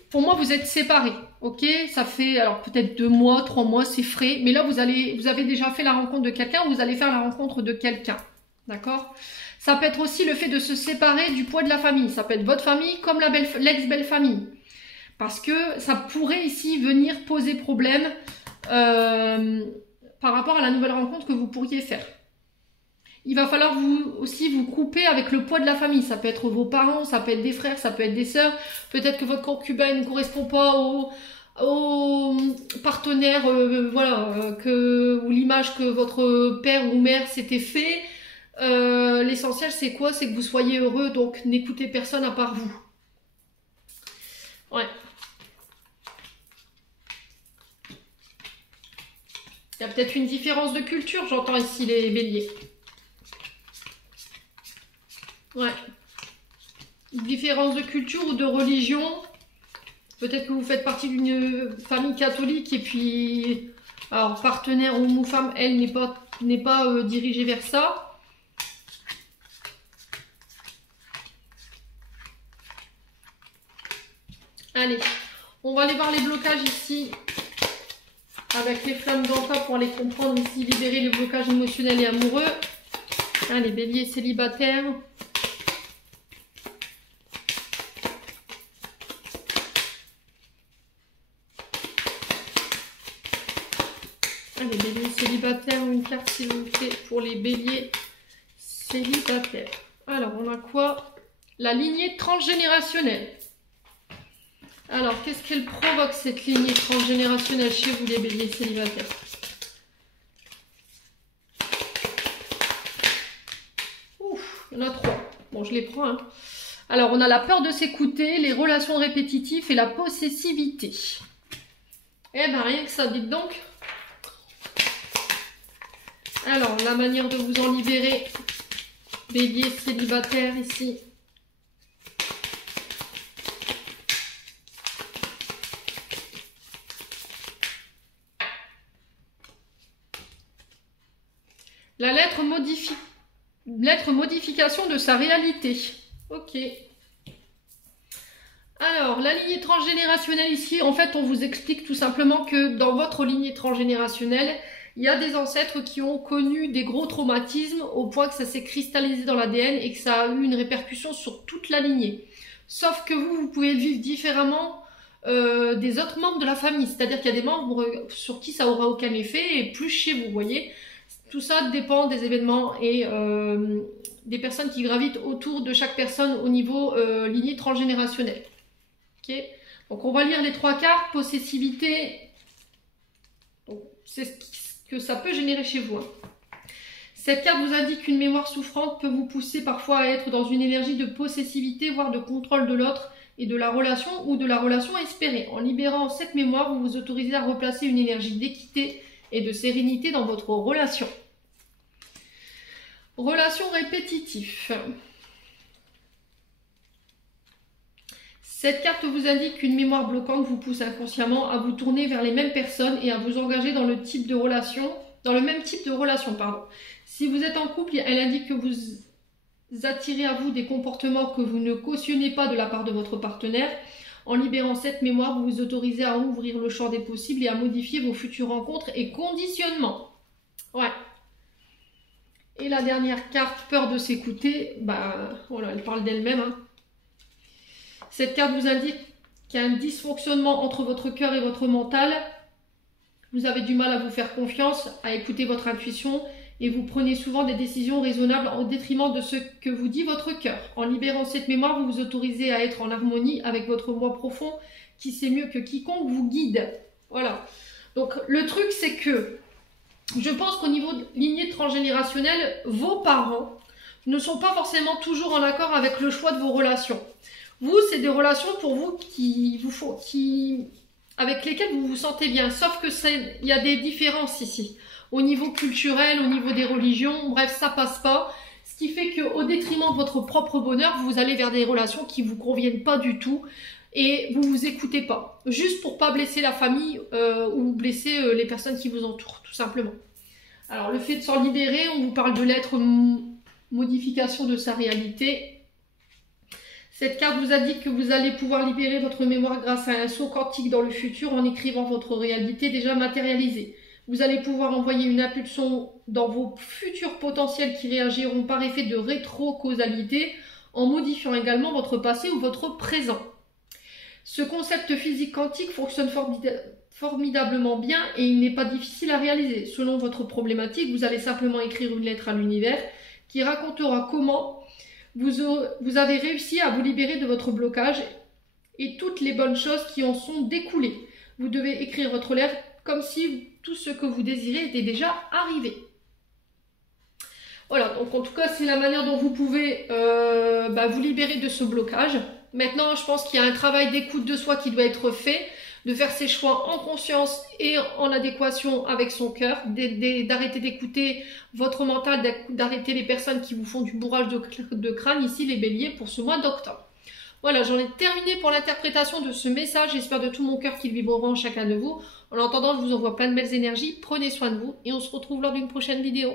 pour moi, vous êtes séparés. Ok, ça fait alors peut-être 2 mois, 3 mois, c'est frais. Mais là, vous avez déjà fait la rencontre de quelqu'un ou vous allez faire la rencontre de quelqu'un. D'accord? Ça peut être aussi le fait de se séparer du poids de la famille. Ça peut être votre famille comme l'ex-belle famille. Parce que ça pourrait ici venir poser problème par rapport à la nouvelle rencontre que vous pourriez faire. Il va falloir aussi vous couper avec le poids de la famille. Ça peut être vos parents, ça peut être des frères, ça peut être des sœurs. Peut-être que votre concubin ne correspond pas au partenaire, voilà, ou l'image que votre père ou mère s'était fait. L'essentiel, c'est quoi? C'est que vous soyez heureux, donc n'écoutez personne à part vous. Ouais. Il y a peut-être une différence de culture, j'entends ici les béliers. Ouais. Une différence de culture ou de religion. Peut-être que vous faites partie d'une famille catholique et puis, alors, partenaire homme ou femme, elle n'est pas dirigée vers ça. Allez, on va aller voir les blocages ici. Avec les flammes d'Anka pour les comprendre ici, libérer les blocages émotionnels et amoureux. Hein, les béliers célibataires. Les béliers célibataires, une carte s'il vous plaît pour les béliers célibataire. Alors, on a quoi? La lignée transgénérationnelle. Alors, qu'est-ce qu'elle provoque, cette lignée transgénérationnelle chez vous, les béliers célibataires? Ouf, il y en a 3. Bon, je les prends, hein. Alors, on a la peur de s'écouter, les relations répétitives et la possessivité. Eh ben, rien que ça, dites donc. Alors, la manière de vous en libérer, bélier célibataire, ici. La lettre modification de sa réalité. Ok. Alors, la lignée transgénérationnelle ici, en fait, on vous explique tout simplement que dans votre lignée transgénérationnelle, il y a des ancêtres qui ont connu des gros traumatismes au point que ça s'est cristallisé dans l'ADN et que ça a eu une répercussion sur toute la lignée. Sauf que vous pouvez le vivre différemment des autres membres de la famille. C'est-à-dire qu'il y a des membres sur qui ça aura aucun effet et plus chez vous, vous voyez. Tout ça dépend des événements et des personnes qui gravitent autour de chaque personne au niveau lignée transgénérationnelle. Ok. Donc on va lire les 3 cartes. Possessivité, c'est ce que ça peut générer chez vous. Cette carte vous indique qu'une mémoire souffrante peut vous pousser parfois à être dans une énergie de possessivité, voire de contrôle de l'autre et de la relation ou de la relation espérée. En libérant cette mémoire, vous vous autorisez à replacer une énergie d'équité et de sérénité dans votre relation. Relation répétitive. Cette carte vous indique qu'une mémoire bloquante vous pousse inconsciemment à vous tourner vers les mêmes personnes et à vous engager dans le même type de relation, pardon. Si vous êtes en couple, elle indique que vous attirez à vous des comportements que vous ne cautionnez pas de la part de votre partenaire. En libérant cette mémoire, vous vous autorisez à ouvrir le champ des possibles et à modifier vos futures rencontres et conditionnements. Ouais. Et la dernière carte, peur de s'écouter, voilà, elle parle d'elle-même. Hein. Cette carte vous indique qu'il y a un dysfonctionnement entre votre cœur et votre mental. Vous avez du mal à vous faire confiance, à écouter votre intuition et vous prenez souvent des décisions raisonnables au détriment de ce que vous dit votre cœur. En libérant cette mémoire, vous vous autorisez à être en harmonie avec votre moi profond qui sait mieux que quiconque vous guide. Voilà. Donc le truc, c'est que je pense qu'au niveau de lignée transgénérationnelle, vos parents ne sont pas forcément toujours en accord avec le choix de vos relations. Vous, c'est des relations pour vous avec lesquelles vous vous sentez bien. Sauf que il y a des différences ici. Au niveau culturel, au niveau des religions, bref, ça passe pas. Ce qui fait qu'au détriment de votre propre bonheur, vous allez vers des relations qui vous conviennent pas du tout. Et vous vous écoutez pas. Juste pour pas blesser la famille ou blesser les personnes qui vous entourent, tout simplement. Alors, le fait de s'en libérer, on vous parle de lettre modification de sa réalité. Cette carte vous indique que vous allez pouvoir libérer votre mémoire grâce à un saut quantique dans le futur en écrivant votre réalité déjà matérialisée. Vous allez pouvoir envoyer une impulsion dans vos futurs potentiels qui réagiront par effet de rétro-causalité en modifiant également votre passé ou votre présent. Ce concept physique quantique fonctionne formidablement bien et il n'est pas difficile à réaliser. Selon votre problématique, vous allez simplement écrire une lettre à l'univers qui racontera comment vous avez réussi à vous libérer de votre blocage et toutes les bonnes choses qui en sont découlées. Vous devez écrire votre lettre comme si tout ce que vous désirez était déjà arrivé. Voilà, donc en tout cas, c'est la manière dont vous pouvez vous libérer de ce blocage. Maintenant, je pense qu'il y a un travail d'écoute de soi qui doit être fait, de faire ses choix en conscience et en adéquation avec son cœur, d'arrêter d'écouter votre mental, d'arrêter les personnes qui vous font du bourrage de crâne, ici les béliers, pour ce mois d'octobre. Voilà, j'en ai terminé pour l'interprétation de ce message. J'espère de tout mon cœur qu'il vibrera en chacun de vous. En attendant, je vous envoie plein de belles énergies. Prenez soin de vous et on se retrouve lors d'une prochaine vidéo.